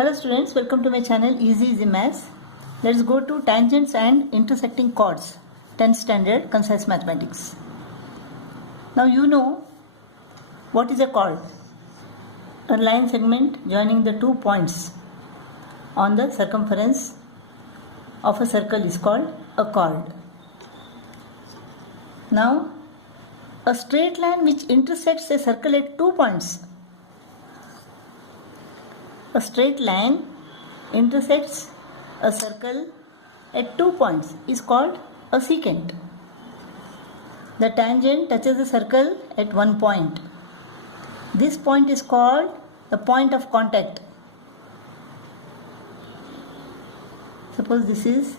Hello students, welcome to my channel Easy Maths. Let's go to tangents and intersecting chords, 10th standard concise mathematics. Now you know what is a chord. A line segment joining the 2 points on the circumference of a circle is called a chord. Now a straight line which intersects a circle at 2 points. A straight line intersects a circle at 2 points is called a secant. The tangent touches the circle at 1 point. This point is called the point of contact. Suppose this is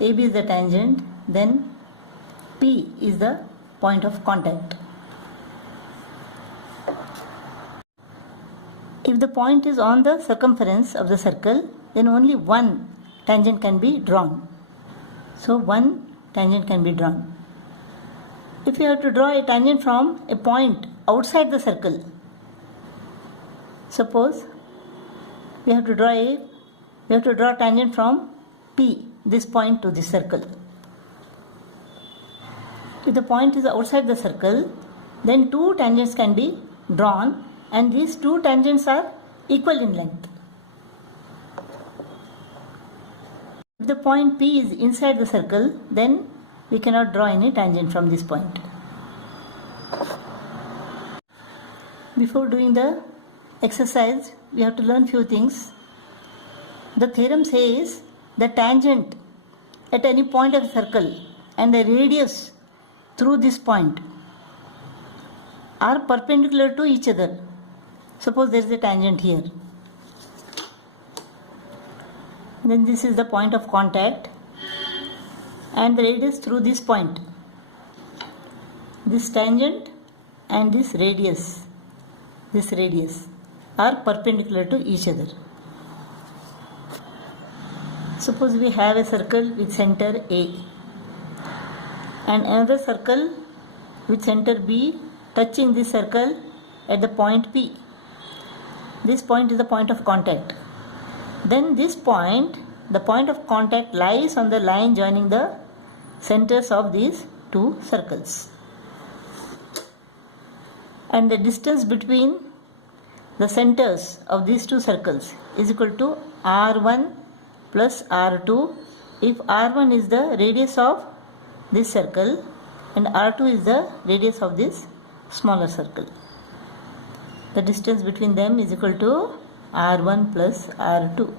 AB is the tangent, then P is the point of contact. If the point is on the circumference of the circle, then only one tangent can be drawn. So one tangent can be drawn. If you have to draw a tangent from a point outside the circle, suppose we have to draw a tangent from P, this point to this circle. If the point is outside the circle, then two tangents can be drawn, and these two tangents are equal in length. If the point P is inside the circle, then we cannot draw any tangent from this point. Before doing the exercise, we have to learn few things. The theorem says the tangent at any point of the circle and the radius through this point are perpendicular to each other. Suppose there is a tangent here. Then this is the point of contact and the radius through this point. This tangent and this radius are perpendicular to each other. Suppose we have a circle with center A and another circle with center B touching this circle at the point P. This point is the point of contact. Then this point, the point of contact lies on the line joining the centers of these two circles. And the distance between the centers of these two circles is equal to R1 plus R2 if R1 is the radius of this circle and R2 is the radius of this smaller circle. The distance between them is equal to R1 plus R2.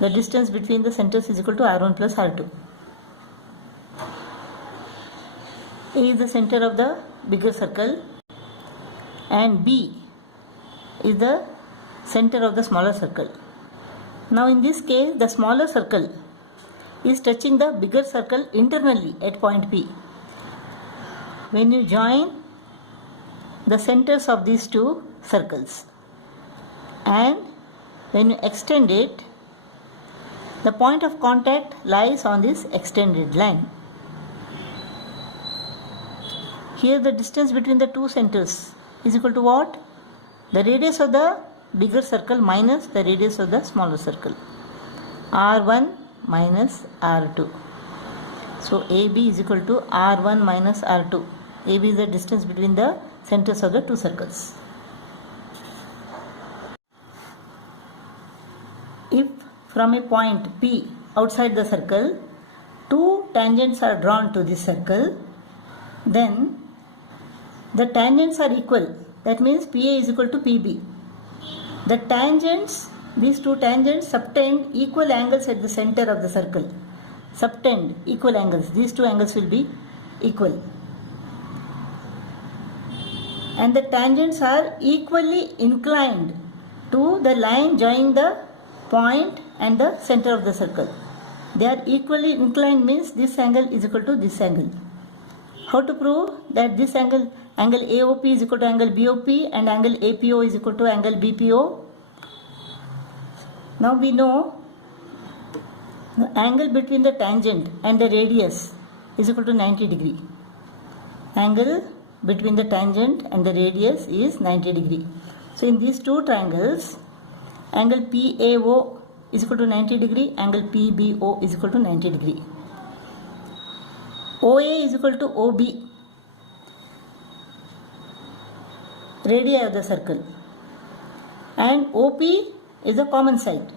The distance between the centers is equal to R1 plus R2. A is the center of the bigger circle and B is the center of the smaller circle. Now in this case, the smaller circle is touching the bigger circle internally at point P. When you join the centers of these two circles and when you extend it, the point of contact lies on this extended line. Here the distance between the two centers is equal to what? The radius of the bigger circle minus the radius of the smaller circle, R1 minus R2. So AB is equal to R1 minus R2. AB is the distance between the centers of the two circles. If from a point P outside the circle, two tangents are drawn to this circle, then the tangents are equal. That means PA is equal to PB. The tangents, these two tangents subtend equal angles at the center of the circle. Subtend equal angles. These two angles will be equal. And the tangents are equally inclined to the line joining the point and the center of the circle. They are equally inclined means this angle is equal to this angle. How to prove that this angle AOP is equal to angle BOP and angle APO is equal to angle BPO? Now we know the angle between the tangent and the radius is equal to 90 degree. Angle between the tangent and the radius is 90 degree. So in these two triangles, angle PAO is equal to 90 degree, angle PBO is equal to 90 degree. OA is equal to OB, radii of the circle, and OP is a common side.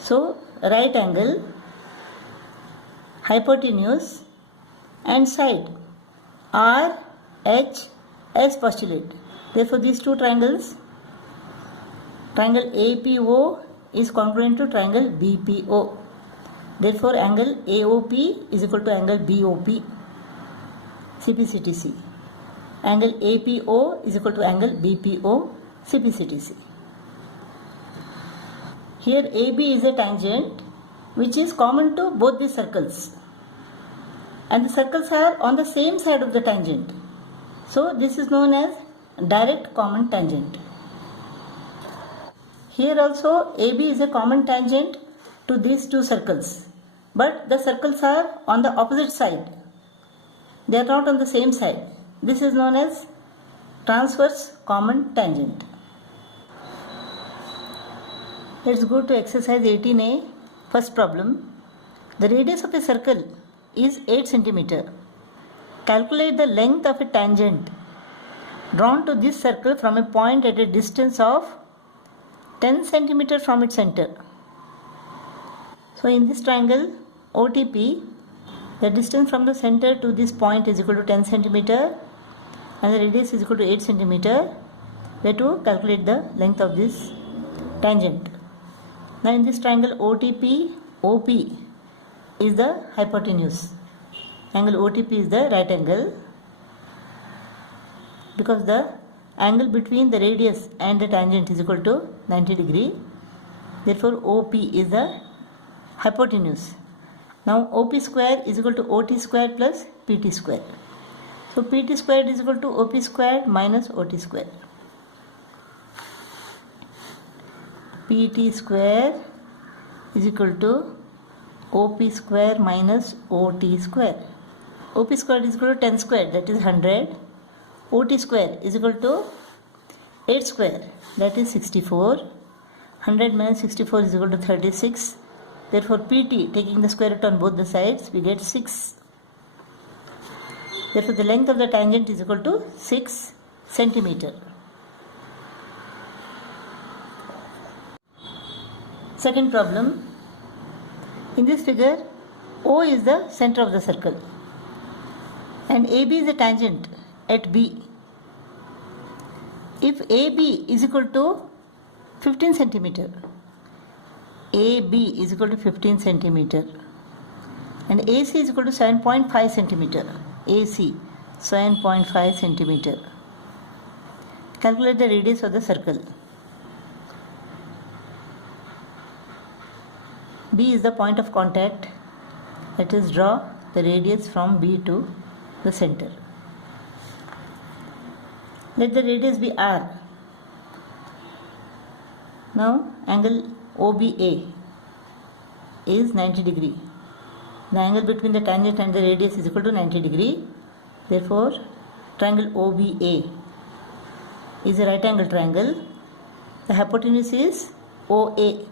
So right angle, hypotenuse and side R, H, S postulate. Therefore these two triangles, triangle APO is congruent to triangle BPO. Therefore angle AOP is equal to angle BOP, CPCTC. Angle APO is equal to angle BPO, CPCTC. Here AB is a tangent which is common to both the circles, and the circles are on the same side of the tangent. So this is known as direct common tangent. Here also AB is a common tangent to these two circles, but the circles are on the opposite side. They are not on the same side. This is known as transverse common tangent. Let's go to exercise 18A. First problem. The radius of a circle is 8 cm. Calculate the length of a tangent drawn to this circle from a point at a distance of 10 cm from its center. So in this triangle OTP, the distance from the center to this point is equal to 10 cm and the radius is equal to 8 cm. We have to calculate the length of this tangent. Now in this triangle OTP, OP is the hypotenuse. Angle OTP is the right angle, because the angle between the radius and the tangent is equal to 90 degree. Therefore OP is the hypotenuse. Now OP square is equal to OT square plus PT square. So PT square is equal to OP square minus OT square. PT square is equal to OP square minus OT square. OP square is equal to 10 square, that is 100. OT square is equal to 8 square, that is 64. 100 minus 64 is equal to 36. Therefore PT, taking the square root on both the sides, we get 6. Therefore the length of the tangent is equal to 6 centimeter. Second problem. In this figure, O is the center of the circle and AB is the tangent at B. If AB is equal to 15 centimeter, AB is equal to 15 centimeter and AC is equal to 7.5 centimeter. AC 7.5 centimeter. Calculate the radius of the circle. B is the point of contact. Let us draw the radius from B to the center. Let the radius be R. Now angle OBA is 90 degree. The angle between the tangent and the radius is equal to 90 degree. Therefore triangle OBA is a right angle triangle. The hypotenuse is OA.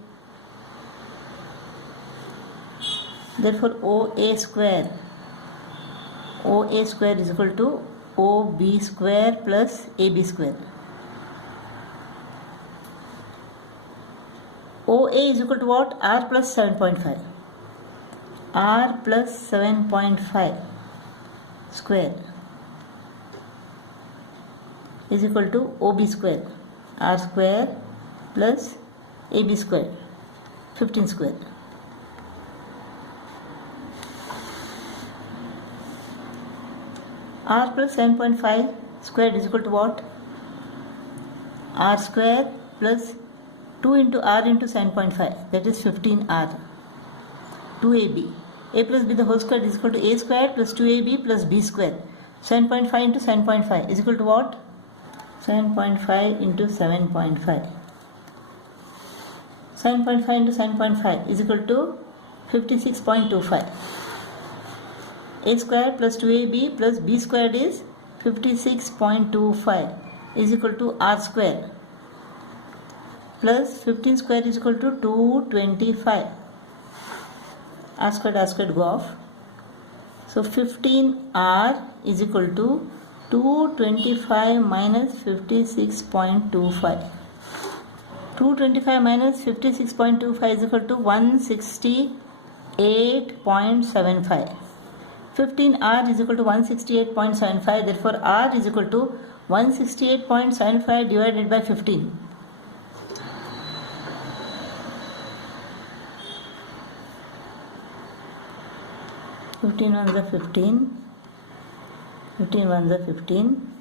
Therefore OA square is equal to OB square plus AB square. OA is equal to what? R plus 7.5. R plus 7.5 square is equal to OB square. R square plus AB square, 15 square. R plus 7.5 square is equal to what? R square plus 2 into R into 7.5, that is 15R. 2AB. A plus B the whole square is equal to A square plus 2AB plus B square. 7.5 into 7.5 is equal to what? 7.5 into 7.5. 7.5 into 7.5 is equal to 56.25. A square plus 2AB plus B squared is 56.25 is equal to R square. plus 15 square is equal to 225. R squared go off. So 15R is equal to 225 minus 56.25. 225 minus 56.25 is equal to 168.75. 15R is equal to 168.75. Therefore, R is equal to 168.75 divided by 15. Fifteen ones are 15. 15 ones are 15.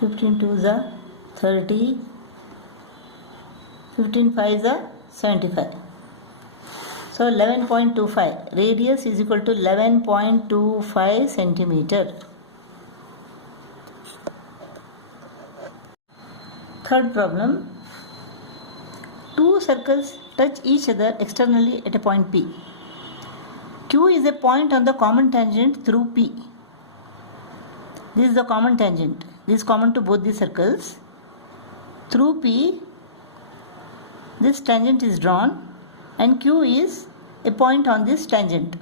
15 twos are 30. 15 fives are 75. So 11.25. Radius is equal to 11.25 centimeter. Third problem. Two circles touch each other externally at a point P. Q is a point on the common tangent through P. This is the common tangent. This is common to both the circles. Through P, this tangent is drawn and Q is a point on this tangent.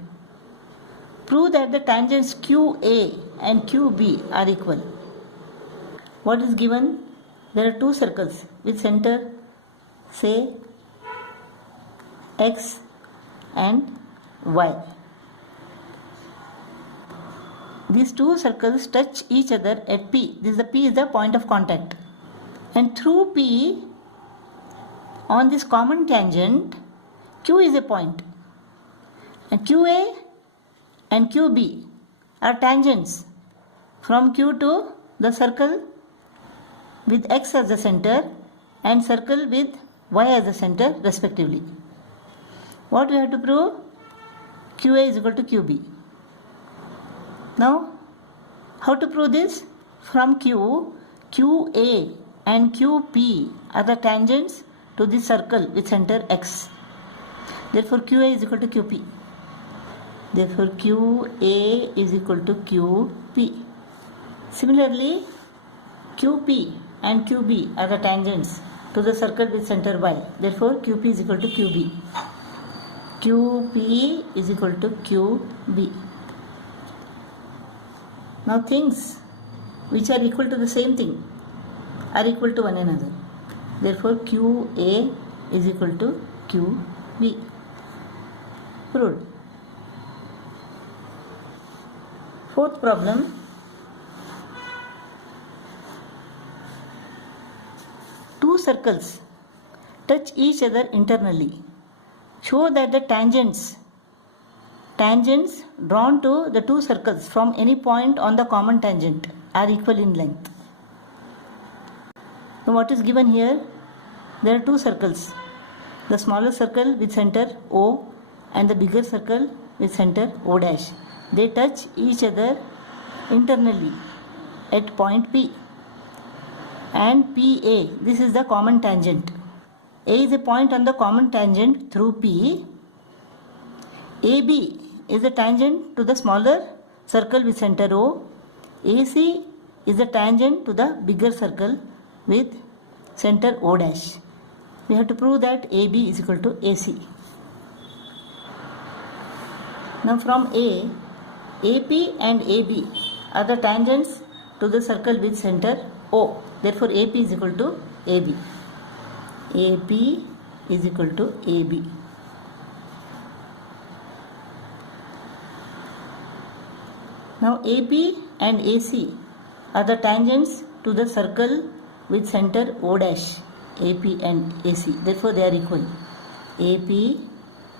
Prove that the tangents QA and QB are equal. What is given? There are two circles with center, say, X and Y. These two circles touch each other at P. P is the point of contact. And through P, on this common tangent, Q is a point. And QA and QB are tangents from Q to the circle with X as the center and circle with Y as the center respectively. What we have to prove? QA is equal to QB. Now, how to prove this? From Q, QA and QP are the tangents to the circle with center X. Therefore, QA is equal to QP. Therefore, QA is equal to QP. Similarly, QP and QB are the tangents to the circle with center Y. Therefore, QP is equal to QB. QP is equal to QB. Now things which are equal to the same thing are equal to one another. Therefore, QA is equal to QB. Proved. Fourth problem. Two circles touch each other internally. Show that the tangents drawn to the two circles from any point on the common tangent are equal in length. So what is given here? There are two circles. The smaller circle with center O and the bigger circle with center O dash. They touch each other internally at point P. And PA, this is the common tangent. A is a point on the common tangent through P. AB is a tangent to the smaller circle with center O. AC is the tangent to the bigger circle with center O dash. We have to prove that AB is equal to AC. Now from A, AP and AB are the tangents to the circle with center O. Therefore, AP is equal to AB. AP is equal to AB. Now, AP and AC are the tangents to the circle with center O dash. AP and AC. Therefore, they are equal. AP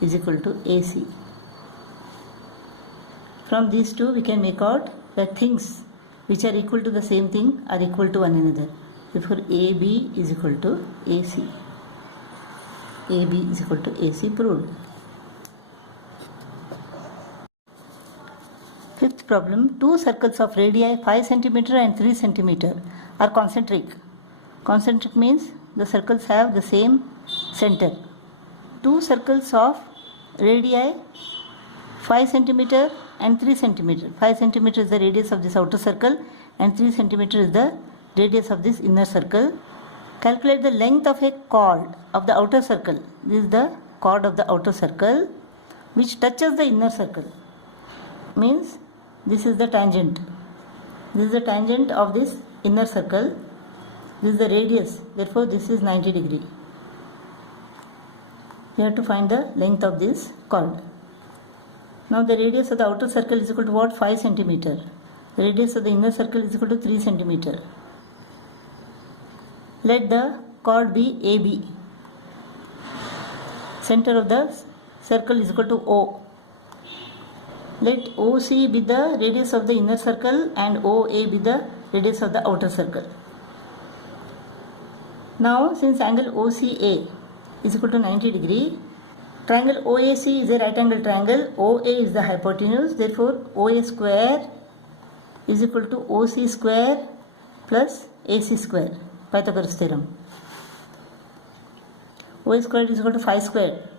is equal to AC. From these two, we can make out that things which are equal to the same thing are equal to one another. Therefore, AB is equal to AC. AB is equal to AC proved. Fifth problem, two circles of radii 5 cm and 3 cm are concentric. Concentric means the circles have the same center. Two circles of radii 5 cm and 3 centimeter. 5 centimeter is the radius of this outer circle and 3 centimeter is the radius of this inner circle. Calculate the length of a chord of the outer circle. This is the chord of the outer circle which touches the inner circle. Means this is the tangent. This is the tangent of this inner circle. This is the radius. Therefore, this is 90 degree. You have to find the length of this chord. Now the radius of the outer circle is equal to what? 5 centimeter. The radius of the inner circle is equal to 3 centimeter. Let the chord be AB. Center of the circle is equal to O. Let OC be the radius of the inner circle and OA be the radius of the outer circle. Now since angle OCA is equal to 90 degree, triangle OAC is a right angle triangle, OA is the hypotenuse, therefore OA square is equal to OC square plus AC square, Pythagoras theorem. OA square is equal to 5 square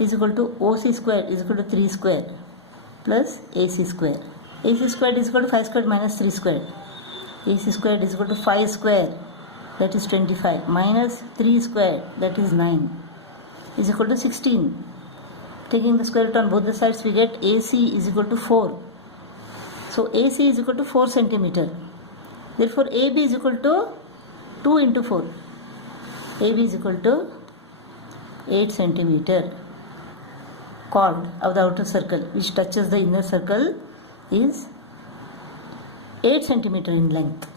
is equal to OC square is equal to 3 square plus AC square. AC square is equal to 5 square minus 3 square. AC square is equal to 5 square, that is 25, minus 3 square, that is 9, is equal to 16. Taking the square root on both the sides, we get AC is equal to 4. So AC is equal to 4 centimeter. Therefore AB is equal to 2 into 4. AB is equal to 8 centimeter. Chord of the outer circle which touches the inner circle is 8 centimeter in length.